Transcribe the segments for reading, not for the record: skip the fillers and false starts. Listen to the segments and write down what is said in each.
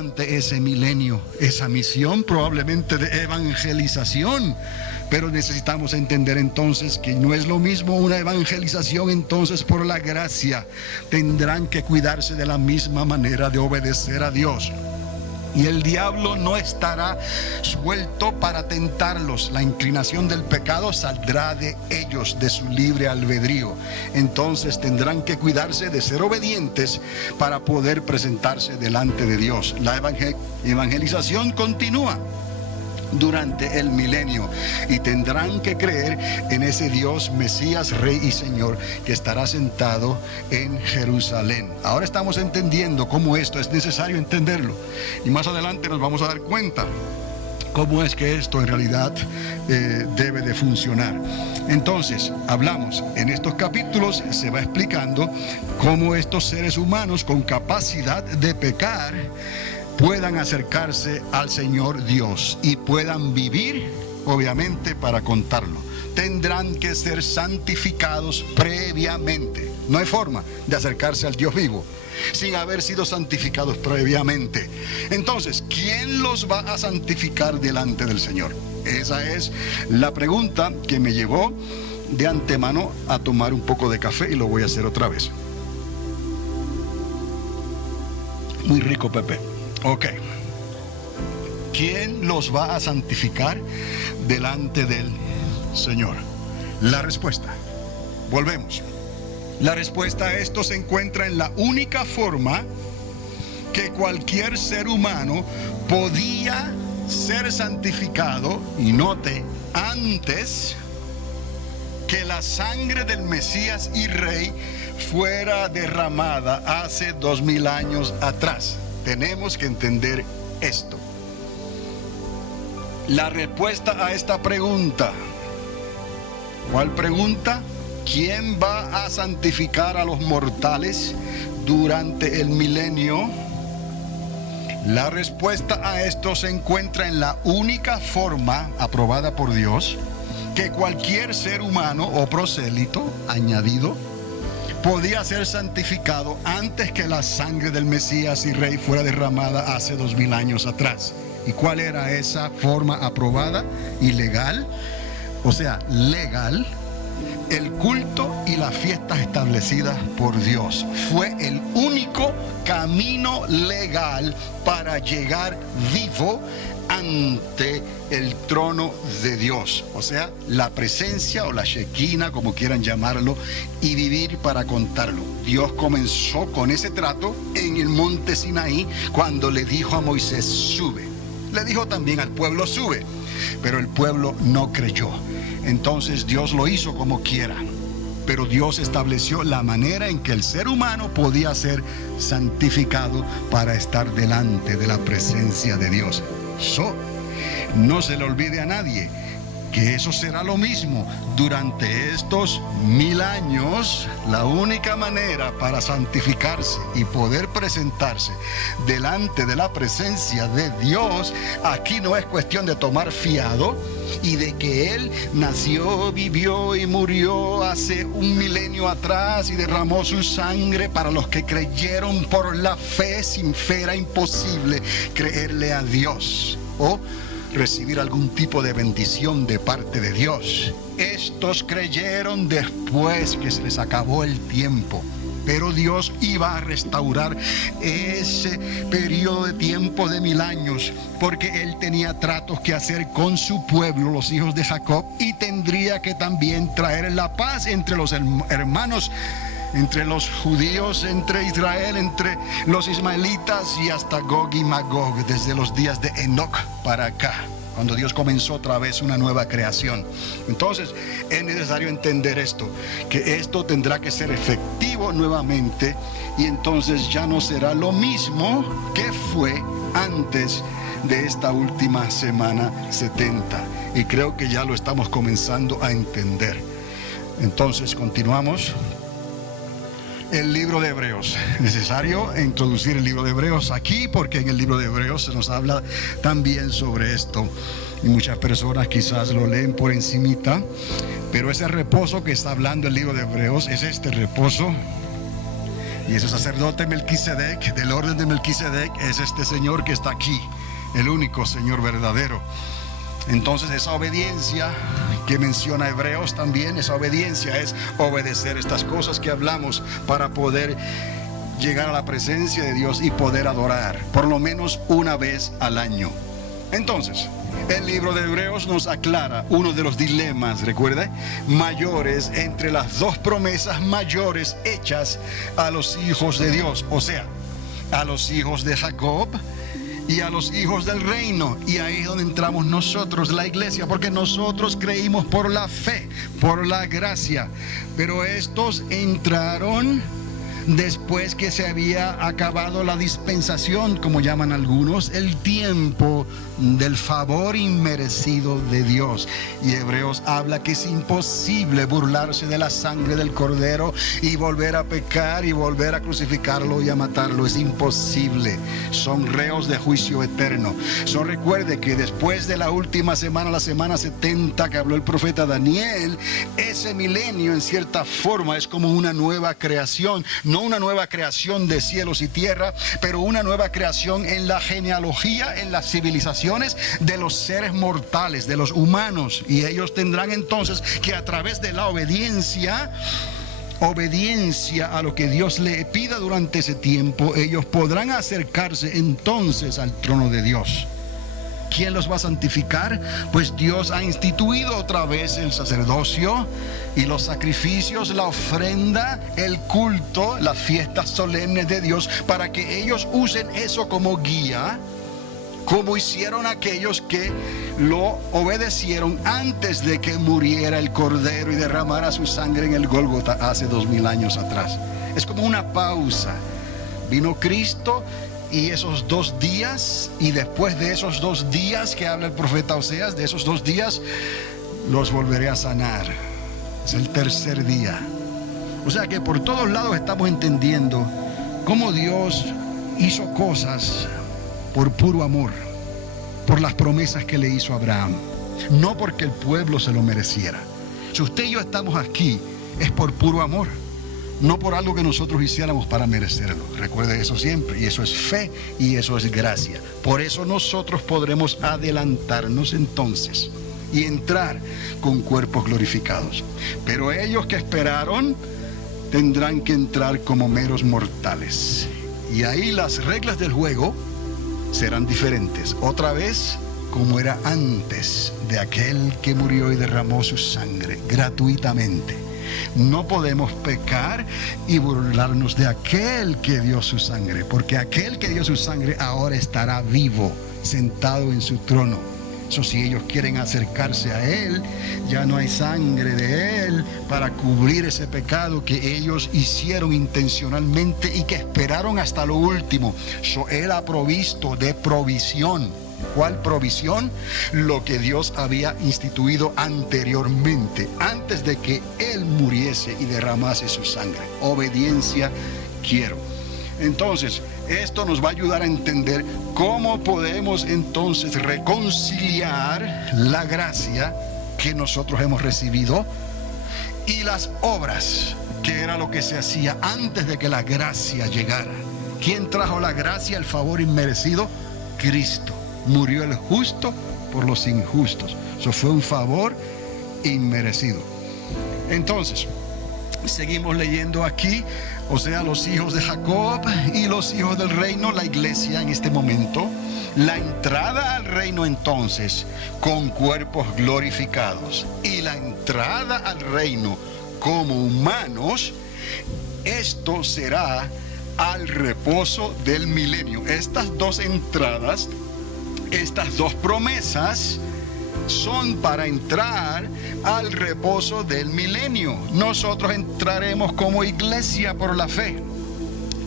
durante ese milenio, esa misión probablemente de evangelización. Pero necesitamos entender entonces que no es lo mismo una evangelización entonces por la gracia. Tendrán que cuidarse de la misma manera de obedecer a Dios. Y el diablo no estará suelto para tentarlos. La inclinación del pecado saldrá de ellos, de su libre albedrío. Entonces tendrán que cuidarse de ser obedientes para poder presentarse delante de Dios. La evangelización continúa durante el milenio y tendrán que creer en ese Dios, Mesías, Rey y Señor que estará sentado en Jerusalén. Ahora estamos entendiendo cómo esto es necesario entenderlo, y más adelante nos vamos a dar cuenta cómo es que esto en realidad debe de funcionar. Entonces, hablamos en estos capítulos, se va explicando cómo estos seres humanos con capacidad de pecar puedan acercarse al Señor Dios y puedan vivir, obviamente, para contarlo. Tendrán que ser santificados previamente. No hay forma de acercarse al Dios vivo sin haber sido santificados previamente. Entonces, ¿quién los va a santificar delante del Señor? Esa es la pregunta que me llevó de antemano a tomar un poco de café, y lo voy a hacer otra vez. Muy rico, Pepe. Ok. ¿Quién los va a santificar delante del Señor? La respuesta. Volvemos. La respuesta a esto se encuentra en la única forma que cualquier ser humano podía ser santificado, y note, antes que la sangre del Mesías y Rey fuera derramada hace 2000 años atrás. Tenemos que entender esto. La respuesta a esta pregunta. ¿Cuál pregunta? ¿Quién va a santificar a los mortales durante el milenio? La respuesta a esto se encuentra en la única forma aprobada por Dios que cualquier ser humano o prosélito añadido podía ser santificado antes que la sangre del Mesías y Rey fuera derramada hace 2000 años atrás. ¿Y cuál era esa forma aprobada y legal? O sea, legal. El culto y las fiestas establecidas por Dios. Fue el único camino legal para llegar vivo ante el trono de Dios, o sea, la presencia o la Shekinah, como quieran llamarlo, y vivir para contarlo. Dios comenzó con ese trato en el monte Sinaí cuando le dijo a Moisés: sube. Le dijo también al pueblo: sube, pero el pueblo no creyó. Entonces Dios lo hizo como quiera, pero Dios estableció la manera en que el ser humano podía ser santificado para estar delante de la presencia de Dios. No se le olvide a nadie que eso será lo mismo durante estos 1000 años. La única manera para santificarse y poder presentarse delante de la presencia de Dios, aquí no es cuestión de tomar fiado y de que Él nació, vivió y murió hace 1 milenio atrás y derramó su sangre para los que creyeron por la fe. Sin fe era imposible creerle a Dios o recibir algún tipo de bendición de parte de Dios. Estos creyeron después que se les acabó el tiempo, pero Dios iba a restaurar ese periodo de tiempo de 1000 años, porque Él tenía tratos que hacer con su pueblo, los hijos de Jacob, y tendría que también traer la paz entre los hermanos, entre los judíos, entre Israel, entre los ismaelitas y hasta Gog y Magog, desde los días de Enoc para acá, cuando Dios comenzó otra vez una nueva creación. Entonces es necesario entender esto, que esto tendrá que ser efectivo nuevamente, y entonces ya no será lo mismo que fue antes de esta última semana 70, y creo que ya lo estamos comenzando a entender. Entonces continuamos. El libro de Hebreos. Es necesario introducir el libro de Hebreos aquí, porque en el libro de Hebreos se nos habla también sobre esto, y muchas personas quizás lo leen por encimita, pero ese reposo que está hablando el libro de Hebreos es este reposo, Y ese sacerdote Melquisedec, del orden de Melquisedec, es este Señor que está aquí, el único Señor verdadero. Entonces esa obediencia que menciona Hebreos también, esa obediencia es obedecer estas cosas que hablamos para poder llegar a la presencia de Dios y poder adorar por lo menos una vez al año. Entonces, el libro de Hebreos nos aclara uno de los dilemas, recuerde, mayores entre las dos promesas mayores hechas a los hijos de Dios, o sea, a los hijos de Jacob y a los hijos del reino. Y ahí es donde entramos nosotros, la iglesia, porque nosotros creímos por la fe, por la gracia, pero estos entraron después que se había acabado la dispensación, como llaman algunos, el tiempo del favor inmerecido de Dios. Y Hebreos habla que es imposible burlarse de la sangre del Cordero y volver a pecar y volver a crucificarlo y a matarlo. Es imposible. Son reos de juicio eterno. Recuerde que después de la última semana, la semana 70 que habló el profeta Daniel, ese milenio en cierta forma es como una nueva creación. No una nueva creación de cielos y tierra, pero una nueva creación en la genealogía, en las civilizaciones de los seres mortales, de los humanos. Y ellos tendrán entonces que a través de la obediencia a lo que Dios le pida durante ese tiempo, ellos podrán acercarse entonces al trono de Dios. ¿Quién los va a santificar? Pues Dios ha instituido otra vez el sacerdocio y los sacrificios, la ofrenda, el culto, las fiestas solemnes de Dios, para que ellos usen eso como guía, como hicieron aquellos que lo obedecieron antes de que muriera el Cordero y derramara su sangre en el Gólgota hace 2000 años atrás. Es como una pausa. Vino Cristo y esos 2 días, y después de esos 2 días que habla el profeta Oseas, de esos 2 días los volveré a sanar. Es el tercer día. O sea que por todos lados estamos entendiendo cómo Dios hizo cosas por puro amor, por las promesas que le hizo a Abraham, no porque el pueblo se lo mereciera. Si usted y yo estamos aquí, es por puro amor, no por algo que nosotros hiciéramos para merecerlo. Recuerde eso siempre, y eso es fe y eso es gracia. Por eso nosotros podremos adelantarnos entonces y entrar con cuerpos glorificados. Pero ellos que esperaron tendrán que entrar como meros mortales. Y ahí las reglas del juego serán diferentes. Otra vez, como era antes de aquel que murió y derramó su sangre gratuitamente. No podemos pecar y burlarnos de aquel que dio su sangre, porque aquel que dio su sangre ahora estará vivo, sentado en su trono. Eso, si ellos quieren acercarse a Él, ya no hay sangre de Él para cubrir ese pecado que ellos hicieron intencionalmente y que esperaron hasta lo último. Él ha provisto de provisión. ¿Cuál provisión? Lo que Dios había instituido anteriormente, antes de que Él muriese y derramase su sangre. Obediencia quiero. Entonces, esto nos va a ayudar a entender cómo podemos entonces reconciliar la gracia que nosotros hemos recibido y las obras, que era lo que se hacía antes de que la gracia llegara. ¿Quién trajo la gracia, el favor inmerecido? Cristo. Murió el justo por los injustos. Eso fue un favor inmerecido. Entonces, seguimos leyendo aquí, o sea, los hijos de Jacob y los hijos del reino, la iglesia en este momento. La entrada al reino entonces con cuerpos glorificados y la entrada al reino como humanos, esto será al reposo del milenio. Estas dos entradas, estas dos promesas son para entrar al reposo del milenio. Nosotros entraremos como iglesia por la fe.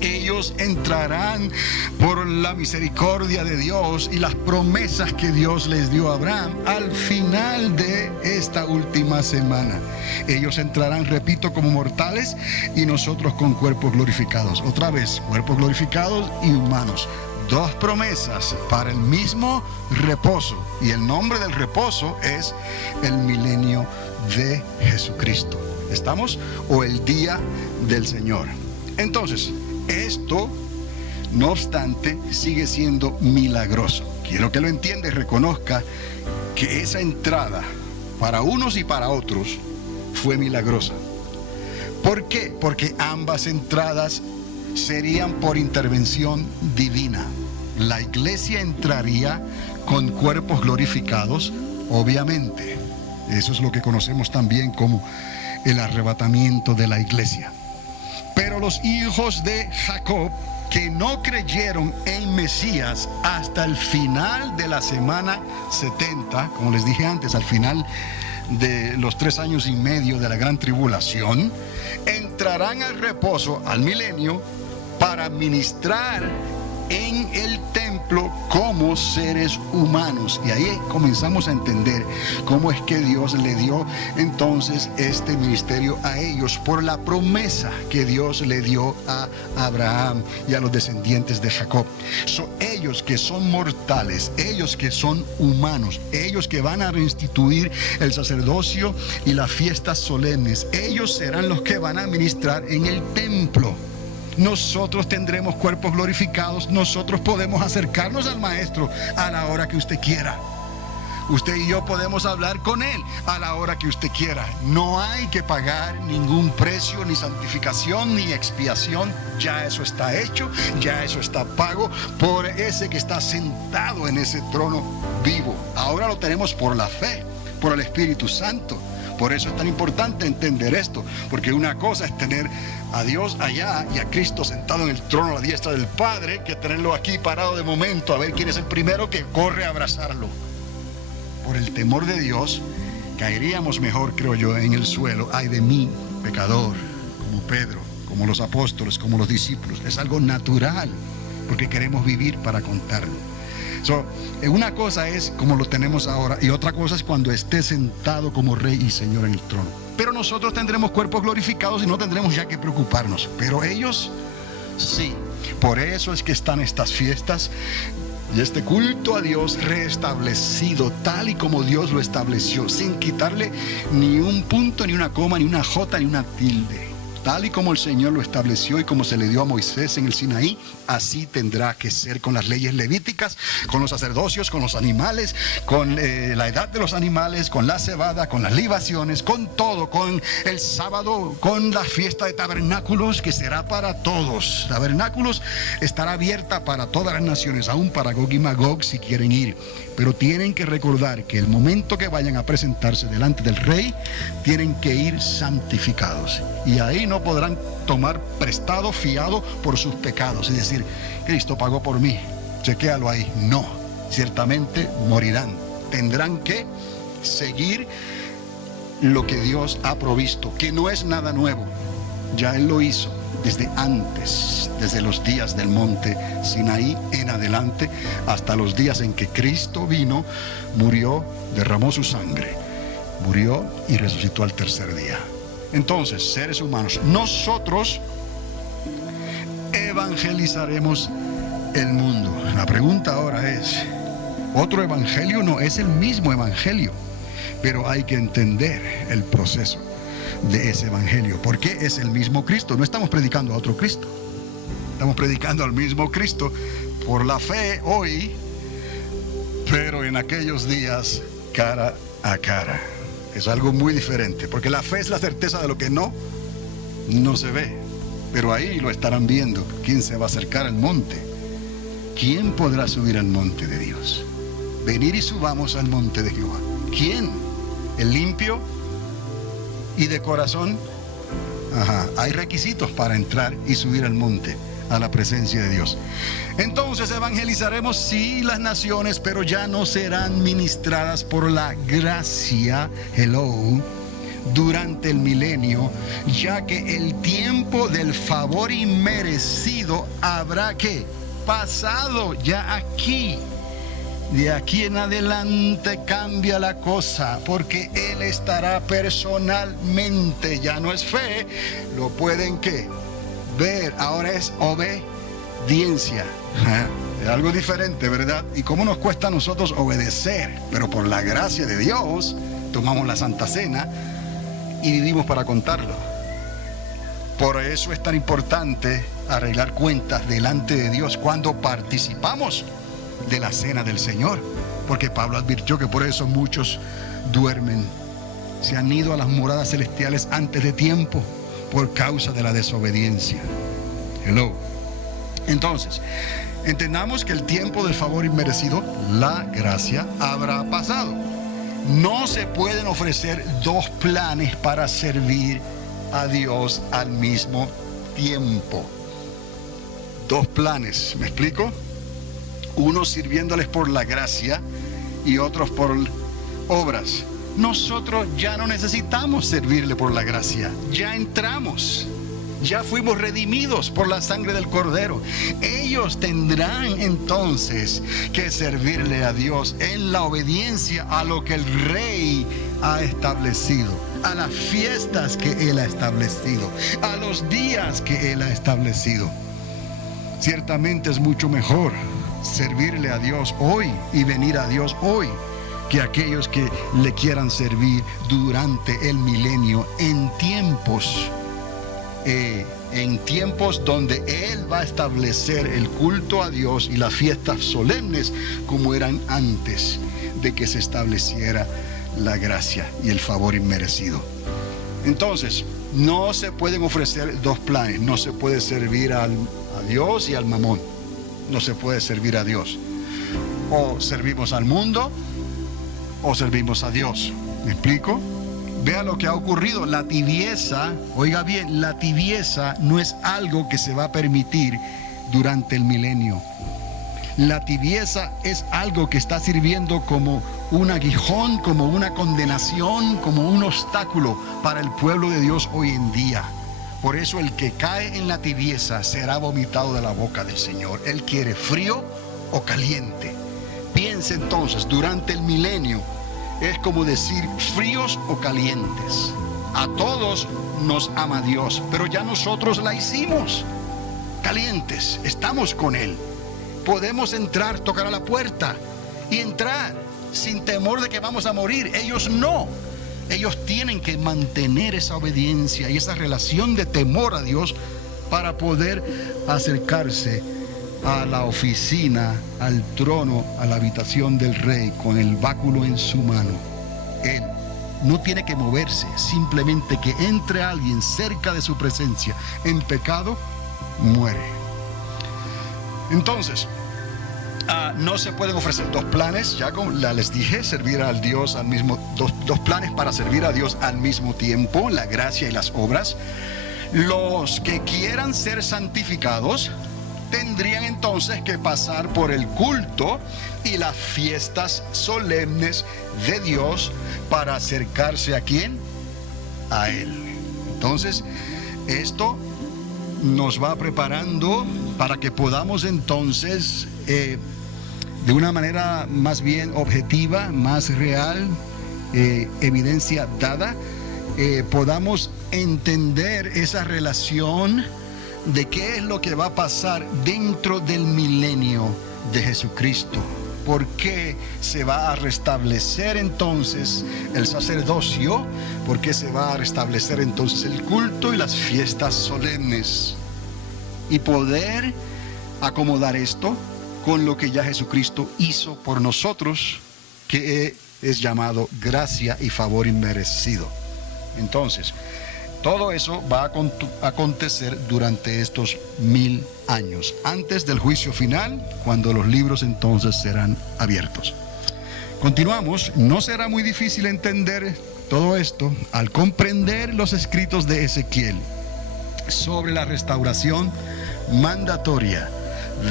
Ellos entrarán por la misericordia de Dios y las promesas que Dios les dio a Abraham al final de esta última semana. Ellos entrarán, repito, como mortales y nosotros con cuerpos glorificados. Otra vez, cuerpos glorificados y humanos. Dos promesas para el mismo reposo. Y el nombre del reposo es el milenio de Jesucristo. ¿Estamos? O el día del Señor. Entonces, Esto, no obstante, sigue siendo milagroso. Quiero que lo entienda y reconozca que esa entrada, para unos y para otros, fue milagrosa. ¿Por qué? Porque ambas entradas serían por intervención divina. La iglesia entraría con cuerpos glorificados, obviamente. Eso es lo que conocemos también como el arrebatamiento de la iglesia. Pero los hijos de Jacob, que no creyeron en Mesías hasta el final de la semana 70, como les dije antes, al final de los 3 años y medio de la gran tribulación, entrarán al reposo, al milenio, para ministrar en el templo como seres humanos. Y ahí comenzamos a entender cómo es que Dios le dio entonces este ministerio a ellos por la promesa que Dios le dio a Abraham y a los descendientes de Jacob. Ellos que son mortales, ellos que son humanos, ellos que van a reinstituir el sacerdocio y las fiestas solemnes, ellos serán los que van a ministrar en el templo. Nosotros tendremos cuerpos glorificados. Nosotros podemos acercarnos al Maestro a la hora que usted quiera. Usted y yo podemos hablar con Él a la hora que usted quiera. No hay que pagar ningún precio, ni santificación, ni expiación. Ya eso está hecho, ya eso está pago por ese que está sentado en ese trono vivo. Ahora lo tenemos por la fe, por el Espíritu Santo. Por eso es tan importante entender esto, porque una cosa es tener a Dios allá y a Cristo sentado en el trono a la diestra del Padre, que tenerlo aquí parado de momento a ver quién es el primero que corre a abrazarlo. Por el temor de Dios, caeríamos mejor, creo yo, en el suelo. Ay de mí, pecador, como Pedro, como los apóstoles, como los discípulos. Es algo natural, porque queremos vivir para contarlo. Una cosa es como lo tenemos ahora, y otra cosa es cuando esté sentado como Rey y Señor en el trono. Pero nosotros tendremos cuerpos glorificados y no tendremos ya que preocuparnos. Pero ellos sí. Por eso es que están estas fiestas y este culto a Dios reestablecido tal y como Dios lo estableció, sin quitarle ni un punto, ni una coma, ni una jota, ni una tilde. Tal y como el Señor lo estableció y como se le dio a Moisés en el Sinaí, así tendrá que ser con las leyes levíticas, con los sacerdocios, con los animales, con la edad de los animales, con la cebada, con las libaciones, con todo, con el sábado, con la fiesta de tabernáculos que será para todos. Tabernáculos estará abierta para todas las naciones, aún para Gog y Magog si quieren ir. Pero tienen que recordar que el momento que vayan a presentarse delante del Rey, tienen que ir santificados. Y ahí no podrán tomar prestado, fiado por sus pecados. Es decir, Cristo pagó por mí, chequéalo ahí. No, ciertamente morirán. Tendrán que seguir lo que Dios ha provisto, que no es nada nuevo. Ya Él lo hizo desde antes, desde los días del monte Sinaí en adelante, hasta los días en que Cristo vino, murió, derramó su sangre, murió y resucitó al tercer día. Entonces, seres humanos, nosotros evangelizaremos el mundo. La pregunta ahora es, ¿otro evangelio? No, es el mismo evangelio, pero hay que entender el proceso de ese evangelio. ¿Por qué es el mismo Cristo? No estamos predicando a otro Cristo, estamos predicando al mismo Cristo por la fe hoy, pero en aquellos días cara a cara. Es algo muy diferente, porque la fe es la certeza de lo que no se ve, pero ahí lo estarán viendo. ¿Quién se va a acercar al monte? ¿Quién podrá subir al monte de Dios? Venir y subamos al monte de Jehová. ¿Quién? ¿El limpio y de corazón? Hay requisitos para entrar y subir al monte, a la presencia de Dios. Entonces evangelizaremos sí las naciones, pero ya no serán ministradas por la gracia, durante el milenio, ya que el tiempo del favor inmerecido habrá que pasado ya aquí. De aquí en adelante cambia la cosa, porque Él estará personalmente. Ya no es fe, lo pueden ver, ahora es obediencia. Es algo diferente, ¿verdad? Y cómo nos cuesta a nosotros obedecer, pero por la gracia de Dios tomamos la Santa Cena y vivimos para contarlo. Por eso es tan importante arreglar cuentas delante de Dios cuando participamos de la cena del Señor. Porque Pablo advirtió que por eso muchos duermen, se han ido a las moradas celestiales antes de tiempo por causa de la desobediencia. Hello. Entonces, entendamos que el tiempo del favor inmerecido, la gracia, habrá pasado. No se pueden ofrecer dos planes para servir a Dios al mismo tiempo. Dos planes, ¿me explico? Unos sirviéndoles por la gracia y otros por obras. Nosotros ya no necesitamos servirle por la gracia. Ya entramos. Ya fuimos redimidos por la sangre del Cordero. Ellos tendrán entonces que servirle a Dios en la obediencia a lo que el Rey ha establecido, a las fiestas que Él ha establecido, a los días que Él ha establecido. Ciertamente es mucho mejor servirle a Dios hoy y venir a Dios hoy que aquellos que le quieran servir durante el milenio en tiempos donde Él va a establecer el culto a Dios y las fiestas solemnes como eran antes de que se estableciera la gracia y el favor inmerecido. Entonces, no se pueden ofrecer dos planes. No se puede servir a Dios y al mamón. No se puede servir a Dios. O servimos al mundo o servimos a Dios. ¿Me explico? Vea lo que ha ocurrido. La tibieza, oiga bien, la tibieza no es algo que se va a permitir durante el milenio. La tibieza es algo que está sirviendo como un aguijón, como una condenación, como un obstáculo para el pueblo de Dios hoy en día. Por eso el que cae en la tibieza será vomitado de la boca del Señor. Él quiere frío o caliente. Piense entonces, durante el milenio es como decir fríos o calientes. A todos nos ama Dios, pero ya nosotros la hicimos calientes. Estamos con Él. Podemos entrar, tocar a la puerta y entrar sin temor de que vamos a morir. Ellos no. Ellos tienen que mantener esa obediencia y esa relación de temor a Dios para poder acercarse a la oficina, al trono, a la habitación del Rey con el báculo en su mano. Él no tiene que moverse, simplemente que entre alguien cerca de su presencia en pecado, muere. Entonces, no se pueden ofrecer dos planes, ya como les dije, servir al Dios al mismo, dos planes para servir a Dios al mismo tiempo, la gracia y las obras. Los que quieran ser santificados tendrían entonces que pasar por el culto y las fiestas solemnes de Dios para acercarse ¿a quién? A Él. Entonces, esto nos va preparando para que podamos entonces, de una manera más bien objetiva, más real, evidencia dada, podamos entender esa relación de qué es lo que va a pasar dentro del milenio de Jesucristo. ¿Por qué se va a restablecer entonces el sacerdocio? ¿Por qué se va a restablecer entonces el culto y las fiestas solemnes? Y poder acomodar esto con lo que ya Jesucristo hizo por nosotros, que es llamado gracia y favor inmerecido. Entonces, todo eso va a acontecer durante estos 1000 años, antes del juicio final, cuando los libros entonces serán abiertos. Continuamos. No será muy difícil entender todo esto al comprender los escritos de Ezequiel sobre la restauración mandatoria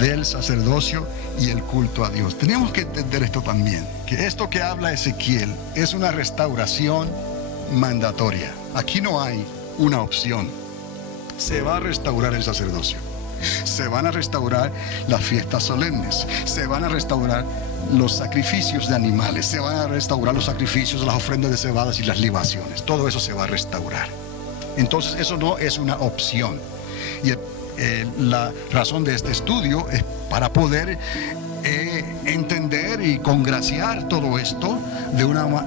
del sacerdocio y el culto a Dios. Tenemos que entender esto también, que esto que habla Ezequiel es una restauración mandatoria. Aquí no hay una opción. Se va a restaurar el sacerdocio, se van a restaurar las fiestas solemnes, se van a restaurar los sacrificios de animales, se van a restaurar los sacrificios, las ofrendas de cebadas y las libaciones. Todo eso se va a restaurar. Entonces eso no es una opción. Y la razón de este estudio es para poder entender y congraciar todo esto,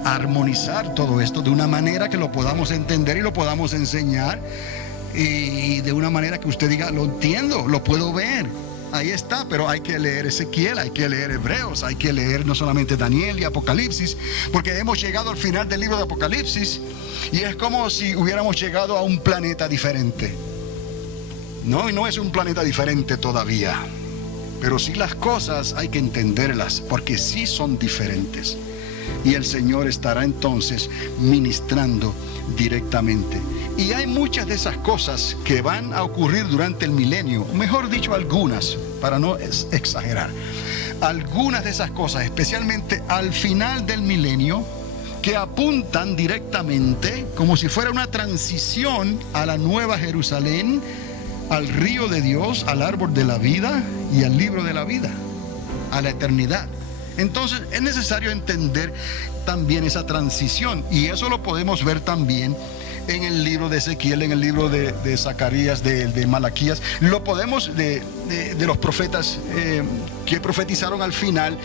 armonizar todo esto de una manera que lo podamos entender y lo podamos enseñar y de una manera que usted diga, lo entiendo, lo puedo ver. Ahí está, pero hay que leer Ezequiel, hay que leer Hebreos, hay que leer no solamente Daniel y Apocalipsis, porque hemos llegado al final del libro de Apocalipsis y es como si hubiéramos llegado a un planeta diferente. No, y no es un planeta diferente todavía, pero sí las cosas hay que entenderlas, porque sí son diferentes. Y el Señor estará entonces ministrando directamente. Y hay muchas de esas cosas que van a ocurrir durante el milenio, mejor dicho, algunas, para no exagerar. Algunas de esas cosas, especialmente al final del milenio, que apuntan directamente, como si fuera una transición a la nueva Jerusalén, al río de Dios, al árbol de la vida y al libro de la vida, a la eternidad. Entonces es necesario entender también esa transición, y eso lo podemos ver también en el libro de Ezequiel, en el libro de Zacarías, de Malaquías. Lo podemos de los profetas que profetizaron al final,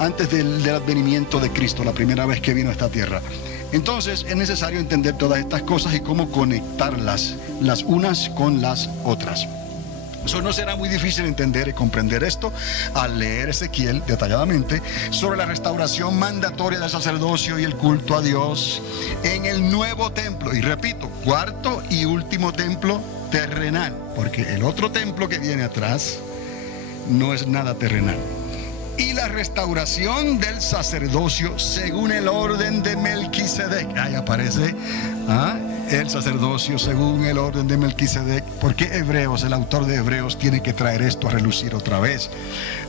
antes del advenimiento de Cristo, la primera vez que vino a esta tierra. Entonces es necesario entender todas estas cosas y cómo conectarlas las unas con las otras. Eso no será muy difícil entender y comprender esto al leer Ezequiel detalladamente sobre la restauración mandatoria del sacerdocio y el culto a Dios en el nuevo templo. Y repito, cuarto y último templo terrenal, porque el otro templo que viene atrás no es nada terrenal. Y la restauración del sacerdocio según el orden de Melquisedec. Ahí aparece el sacerdocio según el orden de Melquisedec. Porque Hebreos, el autor de Hebreos, tiene que traer esto a relucir otra vez,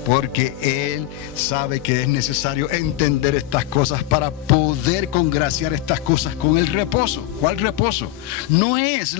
porque él sabe que es necesario entender estas cosas para poder congraciar estas cosas con el reposo. ¿Cuál reposo? No es